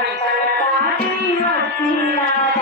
Thank you.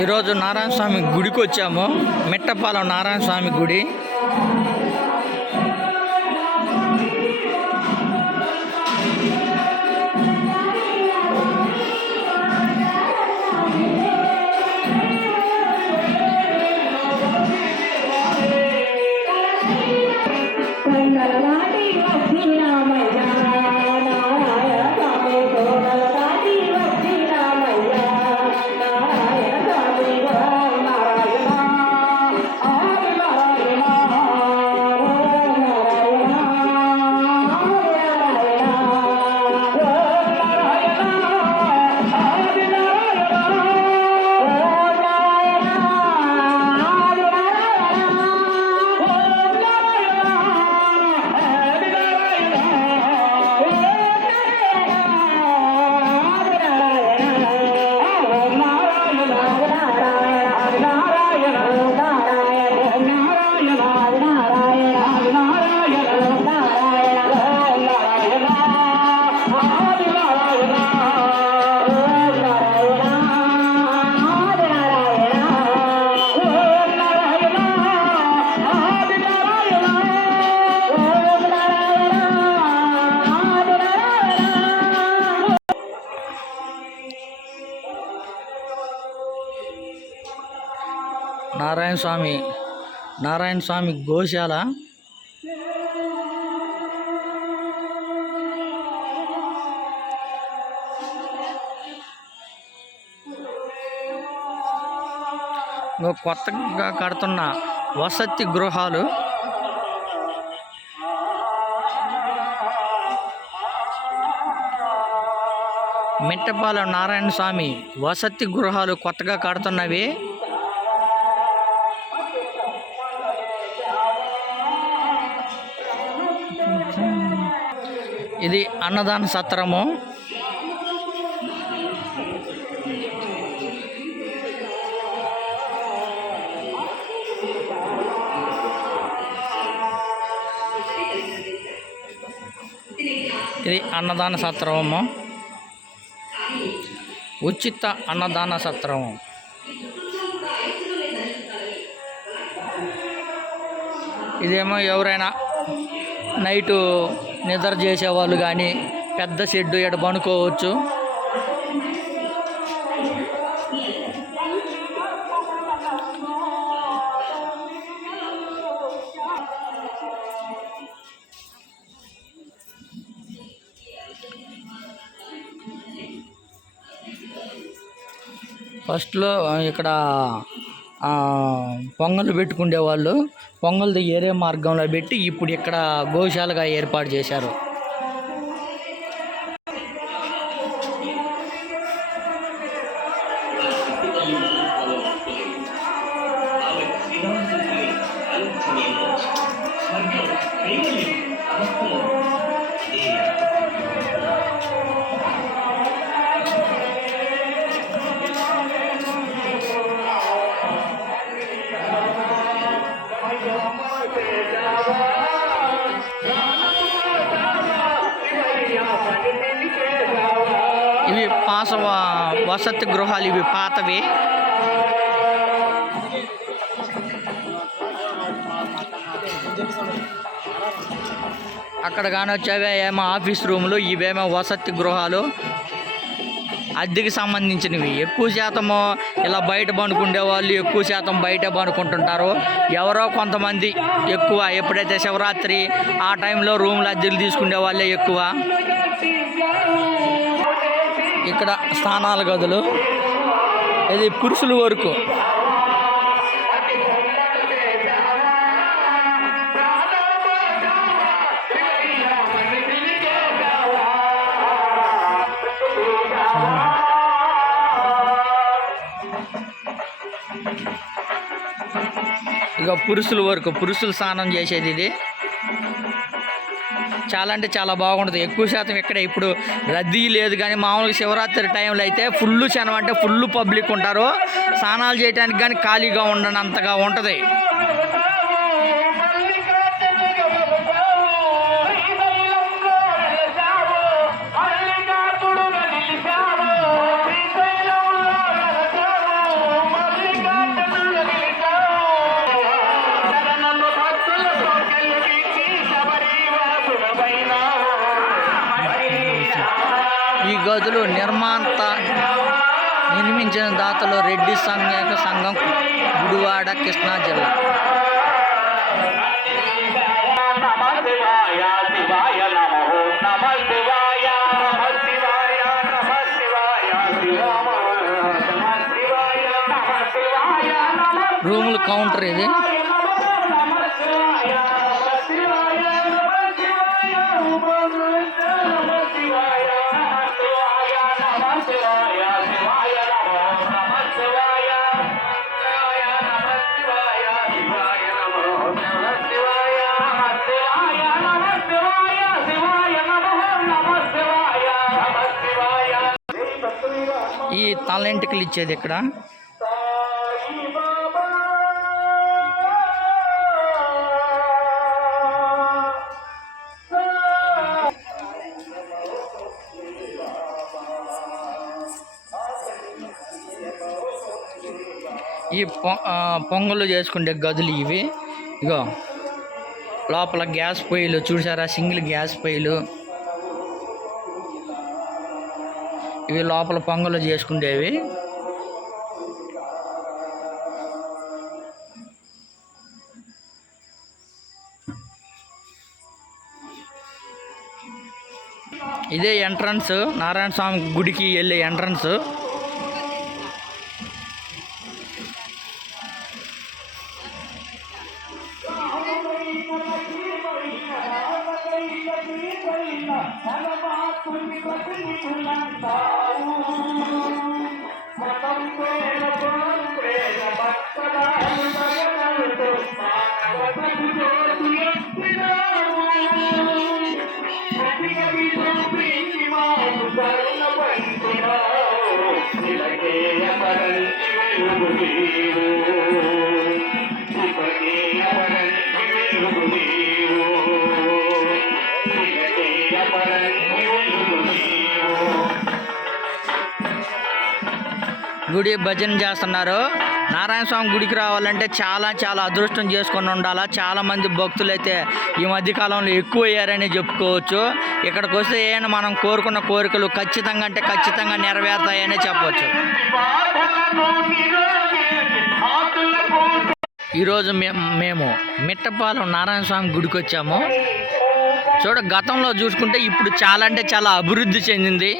ఈరోజు నారాయణ స్వామి గుడికి వచ్చాము. మిట్టపాలెం నారాయణ స్వామి గుడి. నారాయణ స్వామి నారాయణ స్వామి గోశాల. కొత్తగా కడుతున్న వసతి గృహాలు. మిట్టపాలెం నారాయణ స్వామి వసతి గృహాలు కొత్తగా కడుతున్నవి. ఇది అన్నదాన సత్రము. ఇది అన్నదాన సత్రము. ఉచిత అన్నదాన సత్రము. ఇదేమో ఎవరైనా నైటు నిద్ర చేసేవాళ్ళు కానీ పెద్ద షెడ్డు ఎడ పనుకోవచ్చు. ఫస్ట్లో ఇక్కడ పొంగళ్ళు పెట్టుకునేవాళ్ళు పొంగల్ది ఏరే మార్గంలో పెట్టి ఇప్పుడు ఇక్కడ గోశాలగా ఏర్పాటు చేశారు Thank you. పాస వసతి గృహాలు ఇవి పాతవి? అక్కడ కానీ వచ్చేవే ఏమో ఆఫీస్ రూములు ఇవేమో వసతి గృహాలు. అద్దెకి సంబంధించినవి. ఎక్కువ శాతము ఇలా బయట పనుకుండే వాళ్ళు ఎక్కువ శాతం బయట పనుకుంటుంటారు ఎవరో కొంతమంది ఎక్కువ. ఎప్పుడైతే శివరాత్రి ఆ టైంలో రూమ్లు అద్దెలు తీసుకునే వాళ్ళే ఎక్కువ. ఇక్కడ స్నానాల గదులు. ఇది పురుషుల వరకు. ఇక పురుషుల వరకు పురుషులు స్నానం చేసేది ఇది. చాలా అంటే చాలా బాగుంటుంది ఎక్కువ శాతం ఇక్కడ ఇప్పుడు రద్దీ లేదు కానీ మామూలుగా శివరాత్రి టైంలో అయితే ఫుల్ జనం అంటే ఫుల్ పబ్లిక్ ఉంటారు. స్నానాలు చేయడానికి కానీ ఖాళీగా ఉండనంతగా ఉంటుంది. ఈ గదులు నిర్మాత నిర్మించిన దాతలు రెడ్డి సంఘ సంఘం గుడివాడ కృష్ణా జిల్లా. రూములు కౌంటర్ ఇది. ఈ తలెంటికలు ఇచ్చేది ఇక్కడ. ఈ పొ- ఆ, పొంగలు చేసుకునే గదులు ఇవి. ఇగో లోపల గ్యాస్ పొయ్యిలు చూసారా? సింగిల్ గ్యాస్ పొయ్యిలు. ఇవి లోపల పొంగలు చేసుకునేవి ఇదే ఎంట్రన్స్ నారాయణ స్వామి గుడికి వెళ్ళే ఎంట్రన్స్. గుడి భజన చేస్తున్నారు. నారాయణ స్వామి గుడికి రావాలంటే చాలా చాలా అదృష్టం చేసుకొని ఉండాలా. చాలా మంది భక్తులు అయితే ఈ మధ్యకాలంలో ఎక్కువ అయ్యారని చెప్పుకోవచ్చు. ఇక్కడికి వస్తే ఏమైనా మనం కోరుకున్న కోరికలు ఖచ్చితంగా అంటే ఖచ్చితంగా నెరవేరుతాయని చెప్పవచ్చు ఈరోజు మేము మేము మిట్టపాలెం నారాయణ స్వామి గుడికి వచ్చాము. చూడ గతంలో చూసుకుంటే ఇప్పుడు చాలా అంటే చాలా అభివృద్ధి చెందింది.